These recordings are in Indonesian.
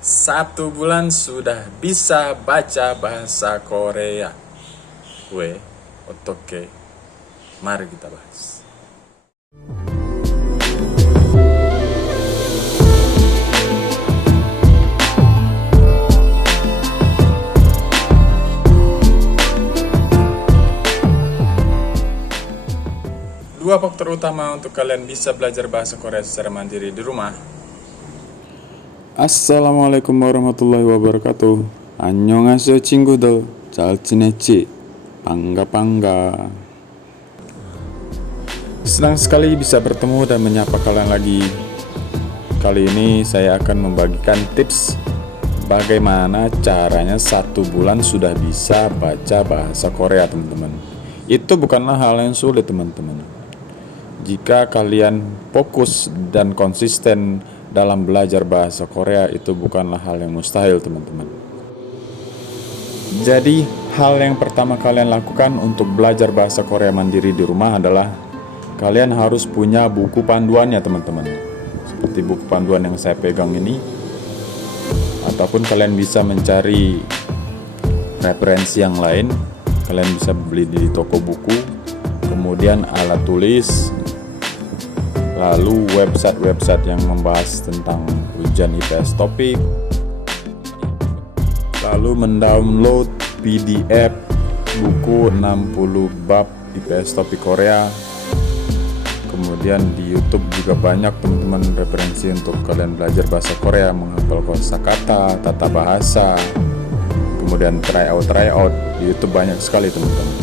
1 bulan sudah bisa baca bahasa Korea. Oke. Mari kita bahas. Dua faktor utama untuk kalian bisa belajar bahasa Korea secara mandiri di rumah. Assalamualaikum warahmatullahi wabarakatuh. 안녕하세요 친구들. 잘 지냈지? Bangga. Senang sekali bisa bertemu dan menyapa kalian lagi. Kali ini saya akan membagikan tips bagaimana caranya 1 bulan sudah bisa baca bahasa Korea, teman-teman. Itu bukanlah hal yang sulit, teman-teman. Jika kalian fokus dan konsisten dalam belajar bahasa Korea, itu bukanlah hal yang mustahil, teman-teman. Jadi, hal yang pertama kalian lakukan untuk belajar bahasa Korea mandiri di rumah adalah kalian harus punya buku panduannya, teman-teman. Seperti buku panduan yang saya pegang ini, ataupun kalian bisa mencari referensi yang lain. Kalian bisa beli di toko buku, kemudian alat tulis, lalu website yang membahas tentang ujian IPS topik, lalu mendownload PDF buku 60 bab IPS topik Korea. Kemudian di YouTube juga banyak, teman-teman, referensi untuk kalian belajar bahasa Korea, menghafal kosakata, tata bahasa, kemudian tryout di YouTube banyak sekali, teman-teman.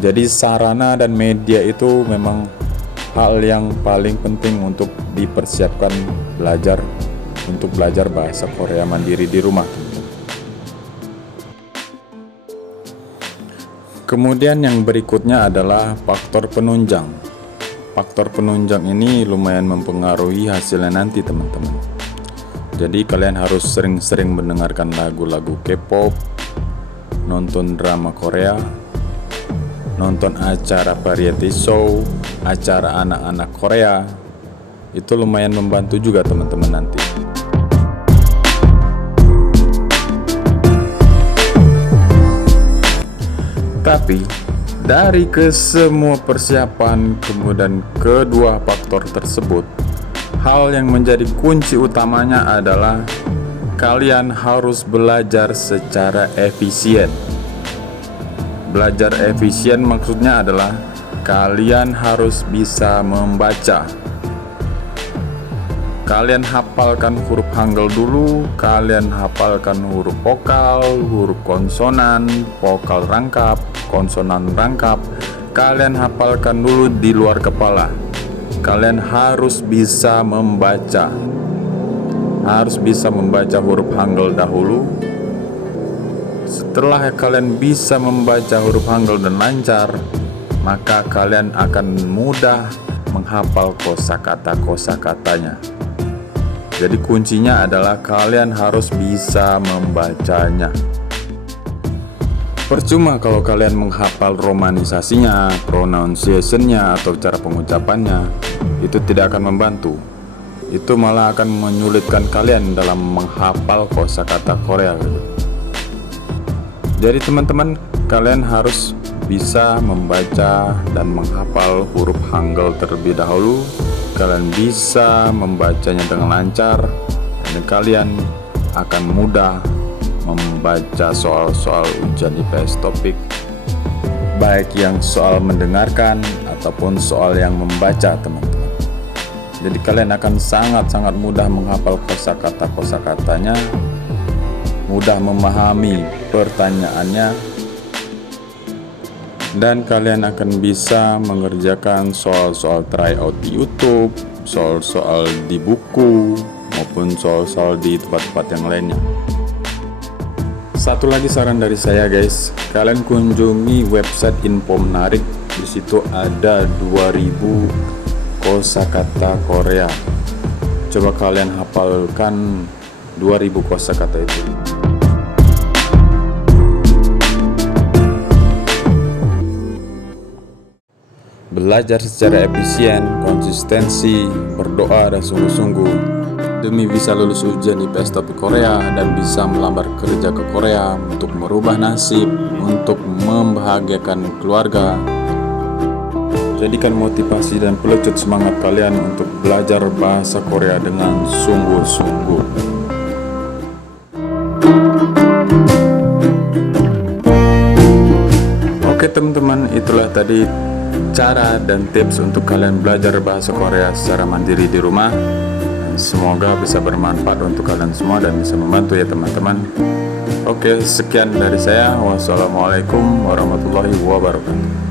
Jadi sarana dan media itu memang hal yang paling penting untuk dipersiapkan untuk belajar bahasa Korea mandiri di rumah, teman-teman. Kemudian yang berikutnya adalah faktor penunjang. Faktor penunjang ini lumayan mempengaruhi hasilnya nanti, teman-teman. Jadi kalian harus sering-sering mendengarkan lagu-lagu K-pop, nonton drama Korea, nonton acara variety show, acara anak-anak Korea. Itu lumayan membantu juga, teman-teman, nanti. Tapi dari kesemua persiapan, kemudian kedua faktor tersebut, hal yang menjadi kunci utamanya adalah kalian harus belajar secara efisien. Belajar efisien maksudnya adalah kalian harus bisa membaca. Kalian hafalkan huruf Hangul dulu, kalian hafalkan huruf vokal, huruf konsonan, vokal rangkap, konsonan rangkap. Kalian hafalkan dulu di luar kepala. Kalian harus bisa membaca. Harus bisa membaca huruf Hangul dahulu. Setelah kalian bisa membaca huruf Hangul dan lancar, maka kalian akan mudah menghafal kosakata-kosakatanya. Jadi kuncinya adalah kalian harus bisa membacanya. Percuma kalau kalian menghafal romanisasinya, pronunciation-nya, atau cara pengucapannya, itu tidak akan membantu. Itu malah akan menyulitkan kalian dalam menghafal kosakata Korea. Jadi teman-teman, kalian harus bisa membaca dan menghafal huruf Hangul terlebih dahulu. Kalian bisa membacanya dengan lancar, dan kalian akan mudah membaca soal-soal ujian IPS topik, baik yang soal mendengarkan ataupun soal yang membaca, teman-teman. Jadi kalian akan sangat-sangat mudah menghafal kosakata-kosakatanya, mudah memahami pertanyaannya, dan kalian akan bisa mengerjakan soal-soal tryout di YouTube, soal-soal di buku, maupun soal-soal di tempat-tempat yang lainnya. Satu lagi saran dari saya, guys, kalian kunjungi website info menarik. Di situ ada 2000 kosakata Korea. Coba kalian hafalkan 2000 kosakata itu. Belajar secara efisien, konsistensi, berdoa dan sungguh-sungguh, demi bisa lulus ujian IPS Topik Korea dan bisa melamar kerja ke Korea untuk merubah nasib, untuk membahagiakan keluarga. Jadikan motivasi dan pelecut semangat kalian untuk belajar bahasa Korea dengan sungguh-sungguh. Oke teman-teman, itulah tadi cara dan tips untuk kalian belajar bahasa Korea secara mandiri di rumah. Semoga bisa bermanfaat untuk kalian semua dan bisa membantu ya teman-teman. Oke, sekian dari saya. Wassalamualaikum warahmatullahi wabarakatuh.